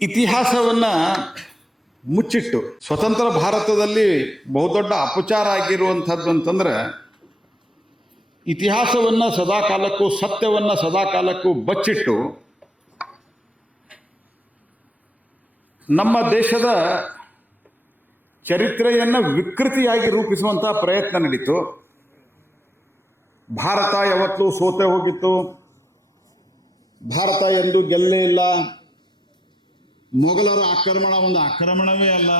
ಇತಿಹಾಸವನ್ನು ಮುಚ್ಚಿಟ್ಟು ಸ್ವತಂತ್ರ ಭಾರತದಲ್ಲಿ ಬಹುದೊಡ್ಡ ಅಪಚಾರ ಆಗಿರುವಂಥದ್ದು ಅಂತಂದ್ರೆ ಇತಿಹಾಸವನ್ನು ಸದಾಕಾಲಕ್ಕೂ ಸತ್ಯವನ್ನು ಸದಾಕಾಲಕ್ಕೂ ಬಚ್ಚಿಟ್ಟು ನಮ್ಮ ದೇಶದ ಚರಿತ್ರೆಯನ್ನು ವಿಕೃತಿಯಾಗಿ ರೂಪಿಸುವಂಥ ಪ್ರಯತ್ನ ನಡೀತು. ಭಾರತ ಯಾವತ್ತೂ ಸೋತೆ ಹೋಗಿತ್ತು. ಭಾರತ ಎಂದು ಗೆಲ್ಲೇ ಇಲ್ಲ. ಮೊಘಲರ ಆಕ್ರಮಣ ಒಂದು ಆಕ್ರಮಣವೇ ಅಲ್ಲ.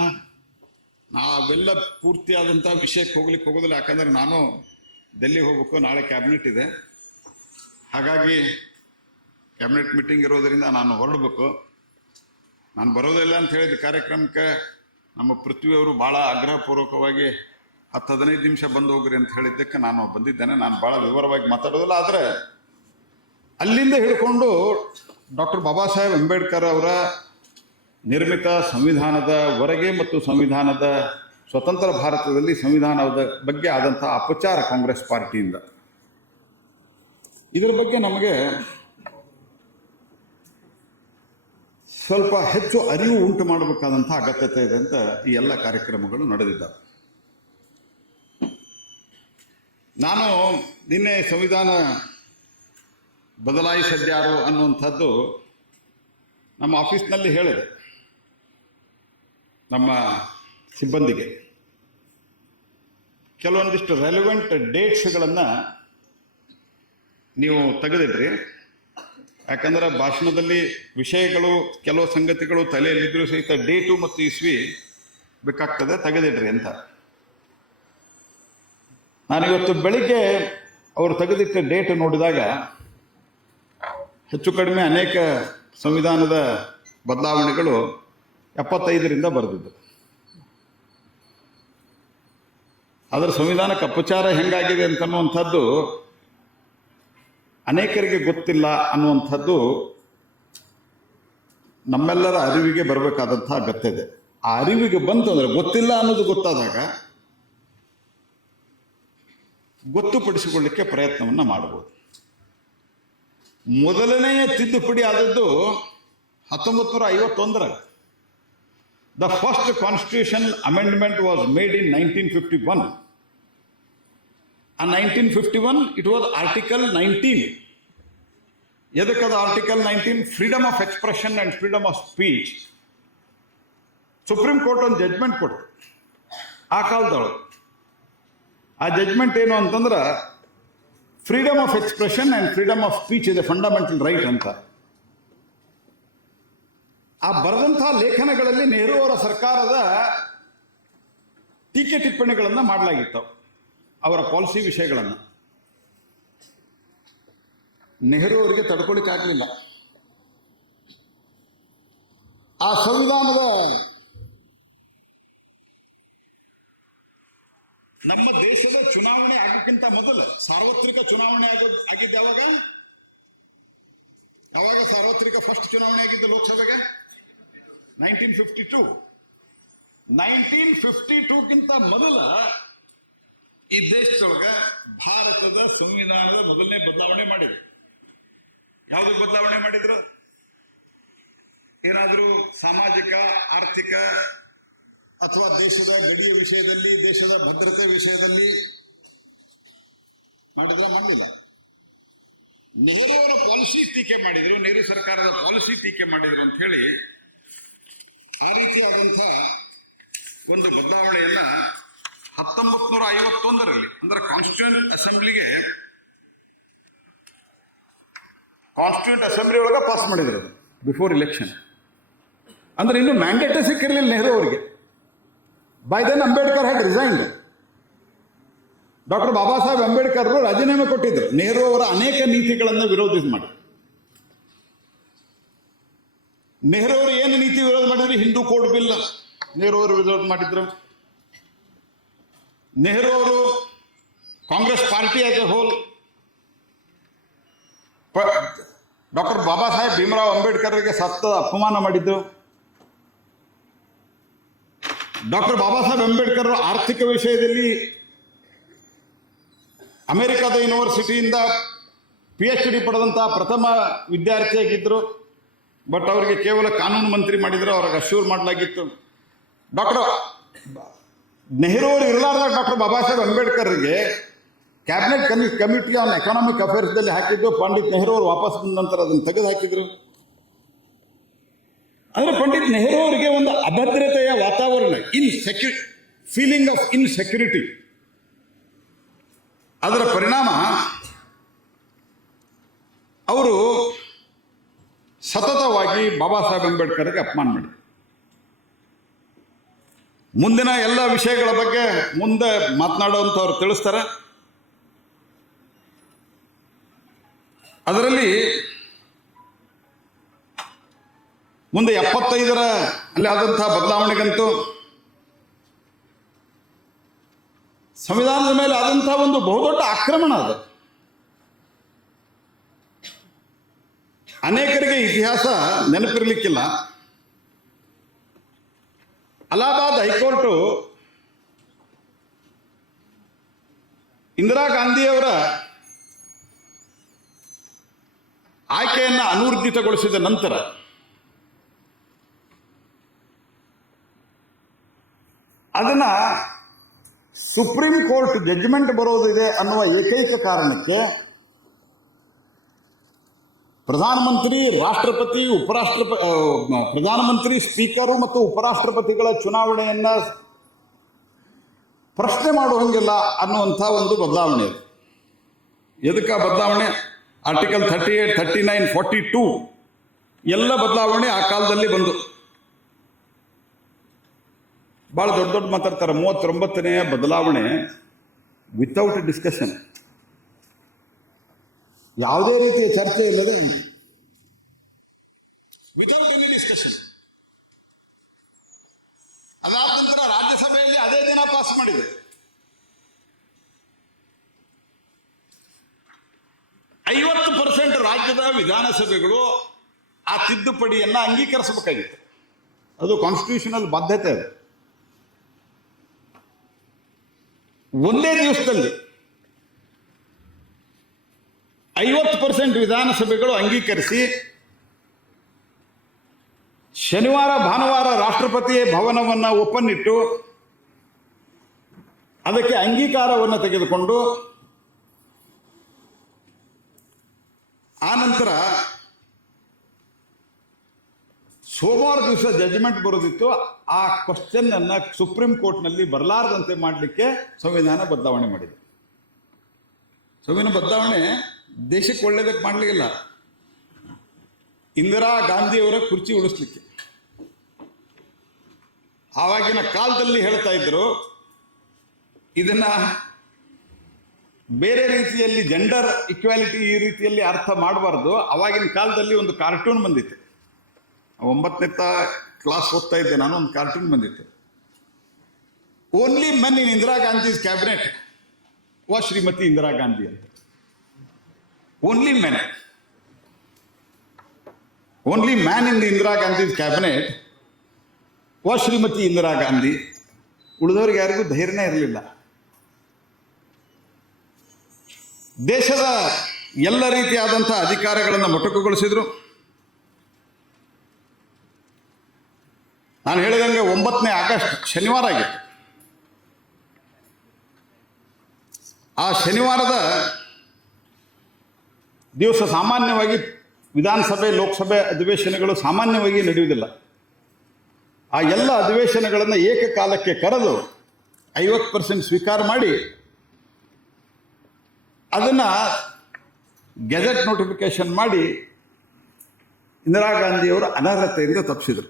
ನಾವೆಲ್ಲ ಪೂರ್ತಿಯಾದಂಥ ವಿಷಯಕ್ಕೆ ಹೋಗ್ಲಿಕ್ಕೆ ಹೋಗೋದಿಲ್ಲ. ಯಾಕಂದ್ರೆ ನಾನು ಡೆಲ್ಲಿಗೆ ಹೋಗ್ಬೇಕು, ನಾಳೆ ಕ್ಯಾಬಿನೆಟ್ ಇದೆ. ಹಾಗಾಗಿ ಕ್ಯಾಬಿನೆಟ್ ಮೀಟಿಂಗ್ ಇರೋದರಿಂದ ನಾನು ಹೊರಡಬೇಕು. ನಾನು ಬರೋದಿಲ್ಲ ಅಂತ ಹೇಳಿದ ಕಾರ್ಯಕ್ರಮಕ್ಕೆ ನಮ್ಮ ಪೃಥ್ವಿಯವರು ಭಾಳ ಆಗ್ರಹಪೂರ್ವಕವಾಗಿ ಹತ್ತು ಹದಿನೈದು ನಿಮಿಷ ಬಂದು ಹೋಗ್ರಿ ಅಂತ ಹೇಳಿದ್ದಕ್ಕೆ ನಾನು ಬಂದಿದ್ದೇನೆ. ನಾನು ಭಾಳ ವಿವರವಾಗಿ ಮಾತಾಡೋದಿಲ್ಲ, ಆದರೆ ಅಲ್ಲಿಂದ ಹಿಡ್ಕೊಂಡು ಡಾಕ್ಟರ್ ಬಾಬಾ ಸಾಹೇಬ್ ಅಂಬೇಡ್ಕರ್ ಅವರ ನಿರ್ಮಿತ ಸಂವಿಧಾನದ ಹೊರಗೆ ಮತ್ತು ಸಂವಿಧಾನದ ಸ್ವತಂತ್ರ ಭಾರತದಲ್ಲಿ ಸಂವಿಧಾನದ ಬಗ್ಗೆ ಆದಂಥ ಅಪಚಾರ ಕಾಂಗ್ರೆಸ್ ಪಾರ್ಟಿಯಿಂದ. ಇದರ ಬಗ್ಗೆ ನಮಗೆ ಸ್ವಲ್ಪ ಹೆಚ್ಚು ಅರಿವು ಉಂಟು ಮಾಡಬೇಕಾದಂಥ ಅಗತ್ಯತೆ ಇದೆ ಅಂತ ಈ ಎಲ್ಲ ಕಾರ್ಯಕ್ರಮಗಳು ನಡೆದಿದ್ದಾವೆ. ನಾನು ನಿನ್ನೆ ಸಂವಿಧಾನ ಬದಲಾಯಿಸಿದ್ಯಾರು ಅನ್ನುವಂಥದ್ದು ನಮ್ಮ ಆಫೀಸ್ನಲ್ಲಿ ಹೇಳಿದೆ. ನಮ್ಮ ಸಿಬ್ಬಂದಿಗೆ. ಕೆಲವೊಂದಿಷ್ಟು ರೆಲೆವೆಂಟ್ ಡೇಟ್ಸ್ಗಳನ್ನು ನೀವು ತೆಗೆದಿಡ್ರಿ. ಯಾಕಂದ್ರೆ ಭಾಷಣದಲ್ಲಿ ವಿಷಯಗಳು, ಕೆಲವು ಸಂಗತಿಗಳು ತಲೆಯಲ್ಲಿದ್ದರೂ ಸಹಿತ ಡೇಟು ಮತ್ತು ಇಸ್ವಿ ಬೇಕಾಗ್ತದೆ, ತೆಗೆದಿಡ್ರಿ ಅಂತ. ನಾನಿವತ್ತು ಬೆಳಿಗ್ಗೆ ಅವರು ತೆಗೆದಿಟ್ಟ ಡೇಟ್ ನೋಡಿದಾಗ ಹೆಚ್ಚು ಕಡಿಮೆ ಅನೇಕ ಸಂವಿಧಾನದ ಬದಲಾವಣೆಗಳು ಎಪ್ಪತ್ತೈದರಿಂದ ಬರೆದಿದ್ದು. ಅದರ ಸಂವಿಧಾನಕ್ಕೆ ಅಪಚಾರ ಹೆಂಗಾಗಿದೆ ಅಂತನ್ನುವಂಥದ್ದು ಅನೇಕರಿಗೆ ಗೊತ್ತಿಲ್ಲ ಅನ್ನುವಂಥದ್ದು ನಮ್ಮೆಲ್ಲರ ಅರಿವಿಗೆ ಬರಬೇಕಾದಂಥ ಇದೆ. ಆ ಅರಿವಿಗೆ ಬಂತು ಅಂದರೆ ಗೊತ್ತಿಲ್ಲ ಅನ್ನೋದು ಗೊತ್ತಾದಾಗ ಗೊತ್ತುಪಡಿಸಿಕೊಳ್ಳಿಕ್ಕೆ ಪ್ರಯತ್ನವನ್ನು ಮಾಡಬಹುದು ಮೊದಲನೆಯ ತಿದ್ದುಪಡಿ ಆದದ್ದು ಹತ್ತೊಂಬತ್ತು ನೂರ ಐವತ್ತೊಂದರ the first constitution amendment was made in nineteen fifty one ಆ nineteen fifty one it was article nineteen ಎದಕ್ಕದ article nineteen freedom of expression and freedom of speech supreme court ಒಂದು ಜಡ್ಜ್ಮೆಂಟ್ ಕೊಡ್ತು ಆ ಕಾಲದೊಳಗೆ ಆ ಜಡ್ಜ್ಮೆಂಟ್ ಏನು ಅಂತಂದ್ರೆ freedom of expression and freedom of speech ಇದೆ fundamental right ಅಂತ ಆ ಬರೆದಂತಹ ಲೇಖನಗಳಲ್ಲಿ ನೆಹರು ಅವರ ಸರ್ಕಾರದ ಟೀಕೆ ಟಿಪ್ಪಣಿಗಳನ್ನು ಮಾಡಲಾಗಿತ್ತು. ಅವರ ಪಾಲಿಸಿ ವಿಷಯಗಳನ್ನು. ನೆಹರು ಅವರಿಗೆ ತಡ್ಕೊಳಿಕ್ ಆಗಲಿಲ್ಲ. ಆ ಸಂವಿಧಾನದ ನಮ್ಮ ದೇಶದ ಚುನಾವಣೆ ಆಗಕ್ಕಿಂತ ಮೊದಲು ಸಾರ್ವತ್ರಿಕ ಚುನಾವಣೆ ಆಗೋದ್ ಆಗಿದ್ದ ಅವಾಗ ಯಾವಾಗ ಸಾರ್ವತ್ರಿಕ ಫಸ್ಟ್ ಚುನಾವಣೆ ಆಗಿದ್ದು ಲೋಕಸಭೆಗೆ? Nineteen fifty two. Nineteen fifty ಟೂಕ್ಕಿಂತ ಮೊದಲ ಈ ದೇಶದೊಳಗ ಭಾರತದ ಸಂವಿಧಾನದ ಮೊದಲನೇ ಬದಲಾವಣೆ ಮಾಡಿದ್ರು. ಯಾವುದು ಬದಲಾವಣೆ ಮಾಡಿದ್ರು? ಏನಾದರೂ ಸಾಮಾಜಿಕ, ಆರ್ಥಿಕ ಅಥವಾ ದೇಶದ ಗಡಿಯ ವಿಷಯದಲ್ಲಿ, ದೇಶದ ಭದ್ರತೆ ವಿಷಯದಲ್ಲಿ ಮಾಡಿದ್ರ ಮಾಡಲಿಲ್ಲ ನೆಹರು ಅವರ ಪಾಲಿಸಿ ಟೀಕೆ ಮಾಡಿದ್ರು, ನೆಹರು ಸರ್ಕಾರದ ಪಾಲಿಸಿ ಟೀಕೆ ಮಾಡಿದ್ರು ಅಂತ ಹೇಳಿ ಆ ರೀತಿಯಾದಂಥ ಒಂದು ಬದಲಾವಣೆಯನ್ನ ಹತ್ತೊಂಬತ್ ನೂರ ಐವತ್ತೊಂದರಲ್ಲಿ ಅಂದ್ರೆ ಕಾನ್ಸ್ಟಿಟ್ಯೂಂಟ್ ಅಸೆಂಬ್ಲಿಗೆ ಕಾನ್ಸ್ಟಿಟ್ಯೂಂಟ್ ಅಸೆಂಬ್ಲಿ ಒಳಗೆ ಪಾಸ್ ಮಾಡಿದ್ರು ಬಿಫೋರ್ ಇಲೆಕ್ಷನ್ ಅಂದ್ರೆ ಇನ್ನು ಮ್ಯಾಂಡೇಟೇ ಸಿಕ್ಕಿರಲಿಲ್ಲ ನೆಹರು ಅವರಿಗೆ. By then Ambedkar had resigned doctor Baba Saheb Ambedkar ರಾಜೀನಾಮೆ ಕೊಟ್ಟಿದ್ರು. ನೆಹರು ಅವರ ಅನೇಕ ನೀತಿಗಳನ್ನು ವಿರೋಧಿಸಿ ಮಾಡಿ ನೆಹರು ಅವರು ಏನು ನೀತಿ ವಿರೋಧ ಮಾಡಿದ್ರು? Hindu code bill. ನೆಹರು ಅವರು ವಿರೋಧ ಮಾಡಿದ್ರು. ನೆಹರು ಅವರು Congress party as a whole doctor Baba Saheb Bhimrao ಅಂಬೇಡ್ಕರ್ಗೆ ಸತ್ತ ಅಪಮಾನ ಮಾಡಿದ್ರು. ಡಾಕ್ಟರ್ ಬಾಬಾ ಸಾಹೇಬ್ ಅಂಬೇಡ್ಕರ್ ಆರ್ಥಿಕ ವಿಷಯದಲ್ಲಿ ಅಮೆರಿಕದ ಯೂನಿವರ್ಸಿಟಿಯಿಂದ ಪಿ ಎಚ್ ಡಿ ಪಡೆದಂತಹ ಪ್ರಥಮ ವಿದ್ಯಾರ್ಥಿಯಾಗಿದ್ದರು ಬಟ್ ಅವರಿಗೆ ಕೇವಲ ಕಾನೂನು ಮಂತ್ರಿ ಮಾಡಿದರೆ ಅವ್ರಿಗೆ ಅಶ್ಯೂರ್ ಮಾಡಲಾಗಿತ್ತು. ಡಾಕ್ಟರ್ ನೆಹರು ಅವರು ಇರಲಾರ್ದ ಡಾಕ್ಟರ್ ಬಾಬಾ ಸಾಹೇಬ್ ಅಂಬೇಡ್ಕರ್ಗೆ ಕ್ಯಾಬಿನೆಟ್ ಕಮಿ ಕಮಿಟಿ ಆನ್ ಎಕನಾಮಿಕ್ ಅಫೇರ್ಸ್ದಲ್ಲಿ ಹಾಕಿದ್ದು ಪಂಡಿತ್ ನೆಹರು ಅವರು ವಾಪಸ್ ಬಂದ ನಂತರ ಅದನ್ನು ತೆಗೆದು ಹಾಕಿದ್ರು ಅಂದರೆ ಪಂಡಿತ್ ನೆಹರು ಅವರಿಗೆ ಒಂದು ಅಭದ್ರತೆಯ ವಾತಾವರಣ, ಇನ್ ಸೆಕ್ಯೂ ಫೀಲಿಂಗ್ ಆಫ್ ಇನ್ ಸೆಕ್ಯೂರಿಟಿ ಅದರ ಪರಿಣಾಮ, ಅವರು ಸತತವಾಗಿ ಬಾಬಾ ಸಾಹೇಬ್ ಅಂಬೇಡ್ಕರ್ಗೆ ಅಪಮಾನ ಮಾಡಿ ಮುಂದಿನ ಎಲ್ಲ ವಿಷಯಗಳ ಬಗ್ಗೆ ಮುಂದೆ ಮಾತನಾಡುವಂಥವ್ರು ತಿಳಿಸ್ತಾರೆ. ಅದರಲ್ಲಿ ಮುಂದೆ ಎಪ್ಪತ್ತೈದರ ಅಲ್ಲಿ ಆದಂತಹ ಬದಲಾವಣೆಗಂತೂ ಸಂವಿಧಾನದ ಮೇಲೆ ಆದಂತಹ ಒಂದು ಬಹುದೊಡ್ಡ ಆಕ್ರಮಣ ಅದು. ಅನೇಕರಿಗೆ ಇತಿಹಾಸ ನೆನಪಿರಲಿಕ್ಕಿಲ್ಲ. ಅಲಹಾಬಾದ್ ಹೈಕೋರ್ಟು ಇಂದಿರಾ ಗಾಂಧಿಯವರ ಆಯ್ಕೆಯನ್ನು ಅನೂರ್ಜಿತಗೊಳಿಸಿದ ನಂತರ ಅದನ್ನ ಸುಪ್ರೀಂ ಕೋರ್ಟ್ ಜಡ್ಜ್ಮೆಂಟ್ ಬರೋದಿದೆ ಅನ್ನುವ ಏಕೈಕ ಕಾರಣಕ್ಕೆ ಪ್ರಧಾನಮಂತ್ರಿ, ರಾಷ್ಟ್ರಪತಿ, ಉಪರಾಷ್ಟ್ರಪ ಪ್ರಧಾನಮಂತ್ರಿ, ಸ್ಪೀಕರು ಮತ್ತು ಉಪರಾಷ್ಟ್ರಪತಿಗಳ ಚುನಾವಣೆಯನ್ನ ಪ್ರಶ್ನೆ ಮಾಡುವಂಗಿಲ್ಲ ಅನ್ನುವಂಥ ಒಂದು ಬದಲಾವಣೆ ಅದು. ಎದಕ್ಕೆ ಬದಲಾವಣೆ? Article thirty eight thirty nine forty two ಎಲ್ಲ ಬದಲಾವಣೆ ಆ ಕಾಲದಲ್ಲಿ ಬಂದು. ಭಾಳ ದೊಡ್ಡ ದೊಡ್ಡ ಮಾತಾಡ್ತಾರೆ. ಮೂವತ್ತೊಂಬತ್ತನೆಯ ಬದಲಾವಣೆ ವಿತೌಟ್ ಡಿಸ್ಕಷನ್ ಯಾವುದೇ ರೀತಿಯ ಚರ್ಚೆ ಇಲ್ಲದೆ ವಿತೌಟ್ ಎನಿ ಡಿಸ್ಕಷನ್ ಅದಾದ ನಂತರ ರಾಜ್ಯಸಭೆಯಲ್ಲಿ ಅದೇ ದಿನ ಪಾಸ್ ಮಾಡಿದೆ. ಐವತ್ತು ಪರ್ಸೆಂಟ್ ರಾಜ್ಯದ ವಿಧಾನಸಭೆಗಳು ಆ ತಿದ್ದುಪಡಿಯನ್ನ ಅಂಗೀಕರಿಸಬೇಕಾಗಿತ್ತು. ಅದು ಕಾನ್ಸ್ಟಿಟ್ಯೂಷನಲ್ ಬದ್ಧತೆ ಅದು. ಒಂದೇ ದಿವಸದಲ್ಲಿ ಐವತ್ತು ಪರ್ಸೆಂಟ್ ವಿಧಾನಸಭೆಗಳು ಅಂಗೀಕರಿಸಿ ಶನಿವಾರ, ಭಾನುವಾರ ರಾಷ್ಟ್ರಪತಿ ಭವನವನ್ನು ಓಪನ್ ಇಟ್ಟು ಅದಕ್ಕೆ ಅಂಗೀಕಾರವನ್ನು ತೆಗೆದುಕೊಂಡು ಆ ನಂತರ ಸೋಮವಾರ ದಿವಸ ಜಡ್ಜ್ಮೆಂಟ್ ಬರೋದಿತ್ತು ಆ ಕ್ವಶನ್ ಅನ್ನ ಸುಪ್ರೀಂ ಕೋರ್ಟ್ನಲ್ಲಿ ಬರಲಾರದಂತೆ ಮಾಡಲಿಕ್ಕೆ ಸಂವಿಧಾನ ಬದಲಾವಣೆ ಮಾಡಿದೆ. ಸಂವಿಧಾನ ಬದಲಾವಣೆ ದೇಶಕ್ಕೆ ಒಳ್ಳೇದಕ್ಕೆ ಮಾಡಲಿಲ್ಲ ಇಂದಿರಾ ಗಾಂಧಿಯವರ ಕುರ್ಚಿ ಉಳಿಸ್ಲಿಕ್ಕೆ. ಆವಾಗಿನ ಕಾಲದಲ್ಲಿ ಹೇಳ್ತಾ ಇದ್ರು, ಇದನ್ನ ಬೇರೆ ರೀತಿಯಲ್ಲಿ ಜೆಂಡರ್ ಇಕ್ವಾಲಿಟಿ ಈ ರೀತಿಯಲ್ಲಿ ಅರ್ಥ ಮಾಡಬಾರ್ದು. ಅವಾಗಿನ ಕಾಲದಲ್ಲಿ ಒಂದು ಕಾರ್ಟೂನ್ ಬಂದಿತ್ತು. ಒಂಬತ್ತನೇ ಕ್ಲಾಸ್ ಓದ್ತಾ ಇದ್ದೆ ನಾನು, ಒಂದು ಕಾರ್ಟೂನ್ ಬಂದಿತ್ತು. Only man in Indira Gandhi cabinet ವಾ ಶ್ರೀಮತಿ ಇಂದಿರಾ ಗಾಂಧಿ ಅಂತ. Only men only man in Indira Gandhi's cabinet ವಾ ಶ್ರೀಮತಿ ಇಂದಿರಾ ಗಾಂಧಿ ಉಳಿದವ್ರಿಗೆ ಯಾರಿಗೂ ಧೈರ್ಯನೇ ಇರಲಿಲ್ಲ. ದೇಶದ ಎಲ್ಲ ರೀತಿಯಾದಂಥ ಅಧಿಕಾರಗಳನ್ನು ಮೊಟಕುಗೊಳಿಸಿದ್ರು. ನಾನು ಹೇಳಿದಂಗೆ ಒಂಬತ್ತನೇ ಆಗಸ್ಟ್ ಶನಿವಾರ ಆಗಿತ್ತು. ಆ ಶನಿವಾರದ ದಿವಸ ಸಾಮಾನ್ಯವಾಗಿ ವಿಧಾನಸಭೆ, ಲೋಕಸಭೆ ಅಧಿವೇಶನಗಳು ಸಾಮಾನ್ಯವಾಗಿ ನಡೆಯುವುದಿಲ್ಲ. ಆ ಎಲ್ಲ ಅಧಿವೇಶನಗಳನ್ನು ಏಕಕಾಲಕ್ಕೆ ಕರೆದು ಐವತ್ತು ಪರ್ಸೆಂಟ್ ಸ್ವೀಕಾರ ಮಾಡಿ ಅದನ್ನ ಗೆಜೆಟ್ ನೋಟಿಫಿಕೇಶನ್ ಮಾಡಿ ಇಂದಿರಾ ಗಾಂಧಿಯವರು ಅನರ್ಹತೆಯಿಂದ ತಪ್ಪಿಸಿದರು.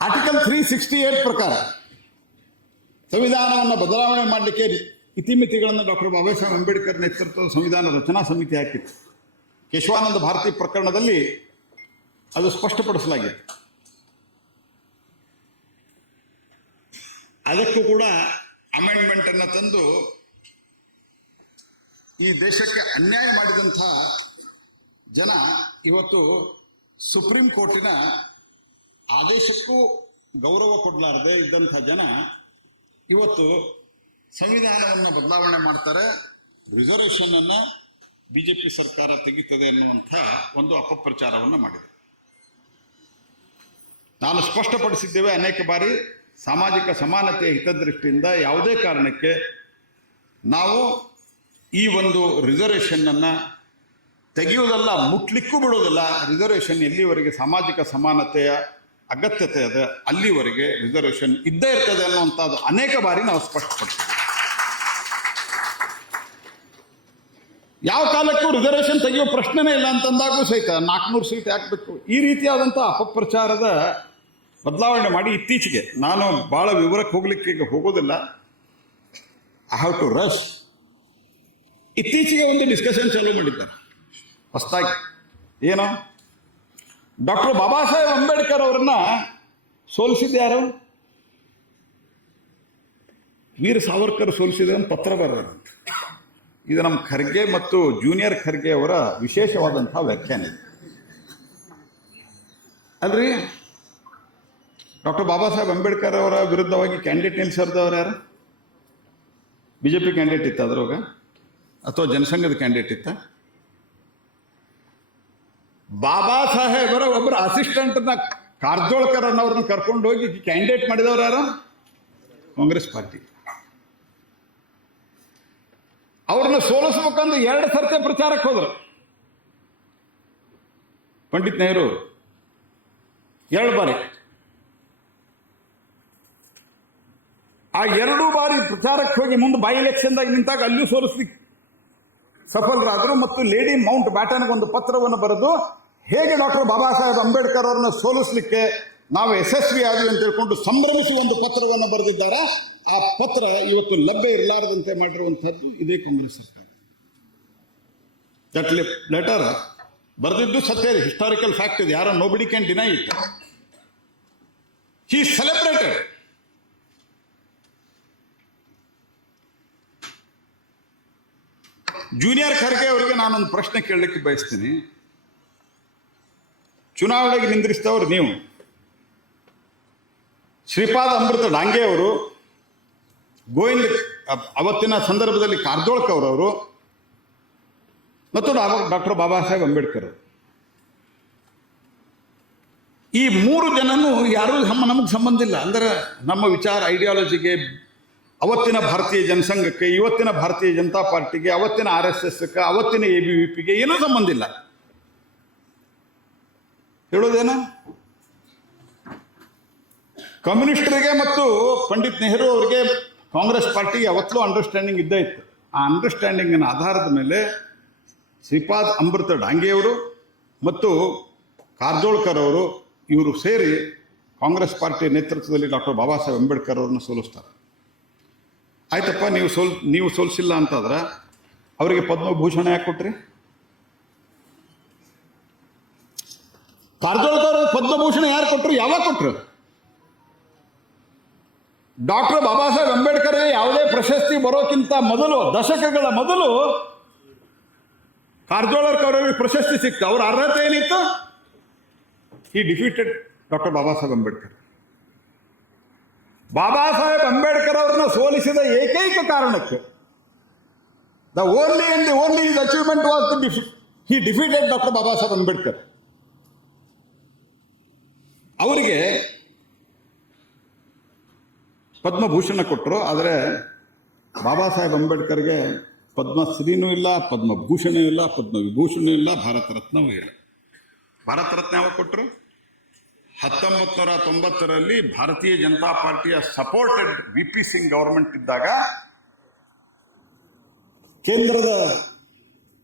ಆರ್ಟಿಕಲ್ ತ್ರೀ ಸಿಕ್ಸ್ಟಿ ಏಟ್ ಪ್ರಕಾರ ಸಂವಿಧಾನವನ್ನು ಬದಲಾವಣೆ ಮಾಡಲಿಕ್ಕೆ ಇತಿಮಿತಿಗಳನ್ನು ಡಾಕ್ಟರ್ ಬಾಬಾ ಸಾಹೇಬ್ ಅಂಬೇಡ್ಕರ್ ನೇತೃತ್ವದ ಸಂವಿಧಾನ ರಚನಾ ಸಮಿತಿ ಹಾಕಿತ್ತು. ಕೇಶವಾನಂದ ಭಾರತಿ ಪ್ರಕರಣದಲ್ಲಿ ಅದು ಸ್ಪಷ್ಟಪಡಿಸಲಾಗಿದೆ ಅದಕ್ಕೂ ಕೂಡ ಅಮೆಂಡ್ಮೆಂಟ್ ಅನ್ನು ತಂದು ಈ ದೇಶಕ್ಕೆ ಅನ್ಯಾಯ ಮಾಡಿದಂಥ ಜನ ಇವತ್ತು ಸುಪ್ರೀಂ ಕೋರ್ಟಿನ ಆದೇಶಕ್ಕೂ ಗೌರವ ಕೊಡಲಾರದೆ ಇದ್ದಂಥ ಜನ ಇವತ್ತು ಸಂವಿಧಾನವನ್ನು ಬದಲಾವಣೆ ಮಾಡ್ತಾರೆ. ರಿಸರ್ವೇಷನ್ ಅನ್ನ ಬಿಜೆಪಿ ಸರ್ಕಾರ ತೆಗೀತದೆ ಅನ್ನುವಂಥ ಒಂದು ಅಪಪ್ರಚಾರವನ್ನು ಮಾಡಿದೆ. ನಾನು ಸ್ಪಷ್ಟಪಡಿಸಿದ್ದೇವೆ ಅನೇಕ ಬಾರಿ ಸಾಮಾಜಿಕ ಸಮಾನತೆಯ ಹಿತದೃಷ್ಟಿಯಿಂದ ಯಾವುದೇ ಕಾರಣಕ್ಕೆ ನಾವು ಈ ಒಂದು ರಿಸರ್ವೇಷನ್ ಅನ್ನ ತೆಗೆಯುವುದಲ್ಲ, ಮುಟ್ಲಿಕ್ಕೂ ಬಿಡುವುದಿಲ್ಲ. ರಿಸರ್ವೇಷನ್ ಎಲ್ಲಿವರೆಗೆ ಸಾಮಾಜಿಕ ಸಮಾನತೆಯ ಅಗತ್ಯತೆ ಅದ ಅಲ್ಲಿವರೆಗೆ ರಿಸರ್ವೇಷನ್ ಇದ್ದೇ ಇರ್ತದೆ ಅನ್ನುವಂಥದ್ದು ಅನೇಕ ಬಾರಿ ನಾವು ಸ್ಪಷ್ಟಪಡಿಸಿದ್ದೇವೆ. ಯಾವ ಕಾಲಕ್ಕೂ ರಿಸರ್ವೇಷನ್ ತೆಗೆಯೋ ಪ್ರಶ್ನೆನೇ ಇಲ್ಲ ಅಂತಂದಾಗೂ ಸಹಿತ ನಾಲ್ಕುನೂರು ಸೀಟ್ ಹಾಕಬೇಕು. ಈ ರೀತಿಯಾದಂಥ ಅಪಪ್ರಚಾರದ ಬದಲಾವಣೆ ಮಾಡಿ ಇತ್ತೀಚೆಗೆ ನಾನು ಬಹಳ ವಿವರಕ್ಕೆ ಹೋಗ್ಲಿಕ್ಕೆ ಹೋಗೋದಿಲ್ಲ. ಐ ಹ್ಯಾವ್ ಟು ರಶ್ ಇತ್ತೀಚೆಗೆ ಒಂದು ಡಿಸ್ಕಷನ್ ಚಾಲೂ ಮಾಡಿದ್ದಾರೆ. ಹೊಸ್ತಾಗಿ ಏನೋ? ಡಾಕ್ಟರ್ ಬಾಬಾ ಸಾಹೇಬ್ ಅಂಬೇಡ್ಕರ್ ಅವರನ್ನ ಸೋಲಿಸಿದ್ದು ಯಾರು? ವೀರ್ ಸಾವರ್ಕರ್ ಸೋಲಿಸಿದ ಪತ್ರ ಬರೆದಂತೆ ಇದು ನಮ್ಮ ಖರ್ಗೆ ಮತ್ತು ಜೂನಿಯರ್ ಖರ್ಗೆ ಅವರ ವಿಶೇಷವಾದಂತಹ ವ್ಯಾಖ್ಯಾನ ಇದೆ. ಅಲ್ರಿ? ಡಾಕ್ಟರ್ ಬಾಬಾ ಸಾಹೇಬ್ ಅಂಬೇಡ್ಕರ್ ಅವರ ವಿರುದ್ಧವಾಗಿ ಕ್ಯಾಂಡಿಡೇಟ್ ನಿಲ್ಸಿರ್ದವ್ರು ಯಾರು? ಬಿಜೆಪಿ ಕ್ಯಾಂಡಿಡೇಟ್ ಇತ್ತ ಅದ್ರೊಳಗ? ಅಥವಾ ಜನಸಂಘದ ಕ್ಯಾಂಡಿಡೇಟ್ ಇತ್ತ? ಬಾಬಾ ಸಾಹೇಬರ ಒಬ್ಬರ ಅಸಿಸ್ಟೆಂಟ್ನ ಕಾರ್ಜೋಳ್ಕರ್ ಅನ್ನೋರನ್ನ ಕರ್ಕೊಂಡು ಹೋಗಿ ಕ್ಯಾಂಡಿಡೇಟ್ ಮಾಡಿದವ್ರು ಯಾರು? Congress party. ಅವ್ರನ್ನ ಸೋಲಿಸ್ಬೇಕಂದು ಎರಡು ಸರ್ತಿ ಪ್ರಚಾರಕ್ಕೆ ಹೋದ್ರು. ಪಂಡಿತ್ ನೆಹರು, ಎರಡು ಬಾರಿ. ಆ ಎರಡು ಬಾರಿ ಪ್ರಚಾರಕ್ಕೆ ಹೋಗಿ ಮುಂದೆ ಬೈ ಎಲೆಕ್ಷನ್ದಾಗ ನಿಂತಾಗ ಅಲ್ಲಿಯೂ ಸೋಲಿಸ್ಲಿಕ್ಕೆ ಸಫಲರಾದರು ಮತ್ತು ಲೇಡಿ ಮೌಂಟ್ ಬ್ಯಾಟನ್ಗೆ ಒಂದು ಪತ್ರವನ್ನು ಬರೆದು, ಹೇಗೆ ಡಾಕ್ಟರ್ ಬಾಬಾ ಸಾಹೇಬ್ ಅಂಬೇಡ್ಕರ್ ಅವ್ರನ್ನ ಸೋಲಿಸ್ಲಿಕ್ಕೆ ನಾವು ಯಶಸ್ವಿ ಆದ್ವಿ ಅಂತ ಹೇಳ್ಕೊಂಡು ಸಂಭ್ರಮಿಸುವ ಒಂದು ಪತ್ರವನ್ನು ಬರೆದಿದ್ದಾರೆ. ಆ ಪತ್ರ ಇವತ್ತು ಲಭ್ಯ ಇರಲಾರದಂತೆ ಮಾಡಿರುವಂಥದ್ದು ಇದೇ ಕಾಂಗ್ರೆಸ್ ಸರ್ಕಾರ. ದಟ್ ಲೆಟರ್ ಬರೆದಿದ್ದು ಸತ್ಯ ಹಿಸ್ಟಾರಿಕಲ್ ಫ್ಯಾಕ್ಟ್ ಇದೆ. ಯಾರೋ nobody can deny it he celebrated junior Kharge ಅವರಿಗೆ ನಾನೊಂದು ಪ್ರಶ್ನೆ ಕೇಳಲಿಕ್ಕೆ ಬಯಸ್ತೀನಿ. ಚುನಾವಣೆಗೆ ನಿಂದ್ರಿಸಿದವರು ನೀವು. ಶ್ರೀಪಾದ ಅಮೃತ ಡಾಂಗೆ ಅವರು ಗೋವಿಂದ ಅವತ್ತಿನ ಸಂದರ್ಭದಲ್ಲಿ ಕಾರಜೋಳಕ್ ಅವರು ಮತ್ತು ಡಾಕ್ಟರ್ ಬಾಬಾ ಸಾಹೇಬ್ ಅಂಬೇಡ್ಕರ್. ಈ ಮೂರು ಜನನು ಯಾರೂ ನಮ್ಮ ನಮಗೆ ಸಂಬಂಧ ಇಲ್ಲ. ಅಂದರೆ ನಮ್ಮ ವಿಚಾರ ಐಡಿಯಾಲಜಿಗೆ ಅವತ್ತಿನ ಭಾರತೀಯ ಜನಸಂಘಕ್ಕೆ, ಇವತ್ತಿನ ಭಾರತೀಯ ಜನತಾ ಪಾರ್ಟಿಗೆ, ಅವತ್ತಿನ ಆರ್ ಎಸ್ ಎಸ್ಗೆ, ಅವತ್ತಿನ ಎ ಬಿ ವಿ ಪಿಗೆ ಏನೂ ಸಂಬಂಧ ಇಲ್ಲ. ಹೇಳೋದೇನ? ಕಮ್ಯುನಿಸ್ಟರಿಗೆ ಮತ್ತು ಪಂಡಿತ್ ನೆಹರು ಅವರಿಗೆ ಕಾಂಗ್ರೆಸ್ ಪಾರ್ಟಿಗೆ ಯಾವತ್ತೂ ಅಂಡರ್ಸ್ಟ್ಯಾಂಡಿಂಗ್ ಇದ್ದೇ ಇತ್ತು. ಆ ಅಂಡರ್ಸ್ಟ್ಯಾಂಡಿಂಗಿನ ಆಧಾರದ ಮೇಲೆ ಶ್ರೀಪಾದ್ ಅಮೃತ ಡಾಂಗೆಯವರು ಮತ್ತು ಕಾರಜೋಳ್ಕರ್ ಅವರು ಇವರು ಸೇರಿ ಕಾಂಗ್ರೆಸ್ ಪಾರ್ಟಿ ನೇತೃತ್ವದಲ್ಲಿ ಡಾಕ್ಟರ್ ಬಾಬಾ ಸಾಹೇಬ್ ಅಂಬೇಡ್ಕರ್ ಅವರನ್ನು ಸೋಲಿಸ್ತಾರೆ. ಆಯ್ತಪ್ಪ, ನೀವು ಸೋಲ್, ನೀವು ಸೋಲಿಸಿಲ್ಲ ಅಂತಂದ್ರೆ ಅವರಿಗೆ ಪದ್ಮಭೂಷಣ ಯಾಕೆ ಕೊಟ್ರಿ? ಕಾರಜೋಳ್ಕರ್ ಪದ್ಮಭೂಷಣ ಯಾರು ಕೊಟ್ಟರು ಯಾವಾಗ ಕೊಟ್ರು? ಡಾಕ್ಟರ್ ಬಾಬಾ ಸಾಹೇಬ್ ಅಂಬೇಡ್ಕರ್ ಯಾವುದೇ ಪ್ರಶಸ್ತಿ ಬರೋಕ್ಕಿಂತ ಮೊದಲು, ದಶಕಗಳ ಮೊದಲು ಕಾರಜೋಳರ್ಕರ್ ಅವರಿಗೆ ಪ್ರಶಸ್ತಿ ಸಿಕ್ತು. ಅವ್ರ ಅರ್ಹತೆ ಏನಿತ್ತು? ಈ ಡಿಫೀಟೆಡ್ ಡಾಕ್ಟರ್ ಬಾಬಾ ಸಾಹೇಬ್ ಅಂಬೇಡ್ಕರ್. ಬಾಬಾ ಸಾಹೇಬ್ ಅಂಬೇಡ್ಕರ್ ಅವ್ರನ್ನ ಸೋಲಿಸಿದ ಏಕೈಕ ಕಾರಣಕ್ಕೆ the only and the only is achievement was the he defeated doctor Baba Saheb Ambedkar. ಅವರಿಗೆ ಪದ್ಮಭೂಷಣ ಕೊಟ್ಟರು ಆದರೆ ಬಾಬಾ ಸಾಹೇಬ್ ಅಂಬೇಡ್ಕರ್ಗೆ ಪದ್ಮಶ್ರೀನೂ ಇಲ್ಲ, ಪದ್ಮಭೂಷಣ ಇಲ್ಲ, ಪದ್ಮವಿಭೂಷಣ ಇಲ್ಲ ಭಾರತ ರತ್ನವೂ ಇಲ್ಲ. ಭಾರತ ರತ್ನ ಯಾವಾಗ ಕೊಟ್ಟರು ಹತ್ತೊಂಬತ್ತು ನೂರ ತೊಂಬತ್ತರಲ್ಲಿ ಭಾರತೀಯ ಜನತಾ ಪಾರ್ಟಿಯ supported V P Singh government ಇದ್ದಾಗ ಕೇಂದ್ರದ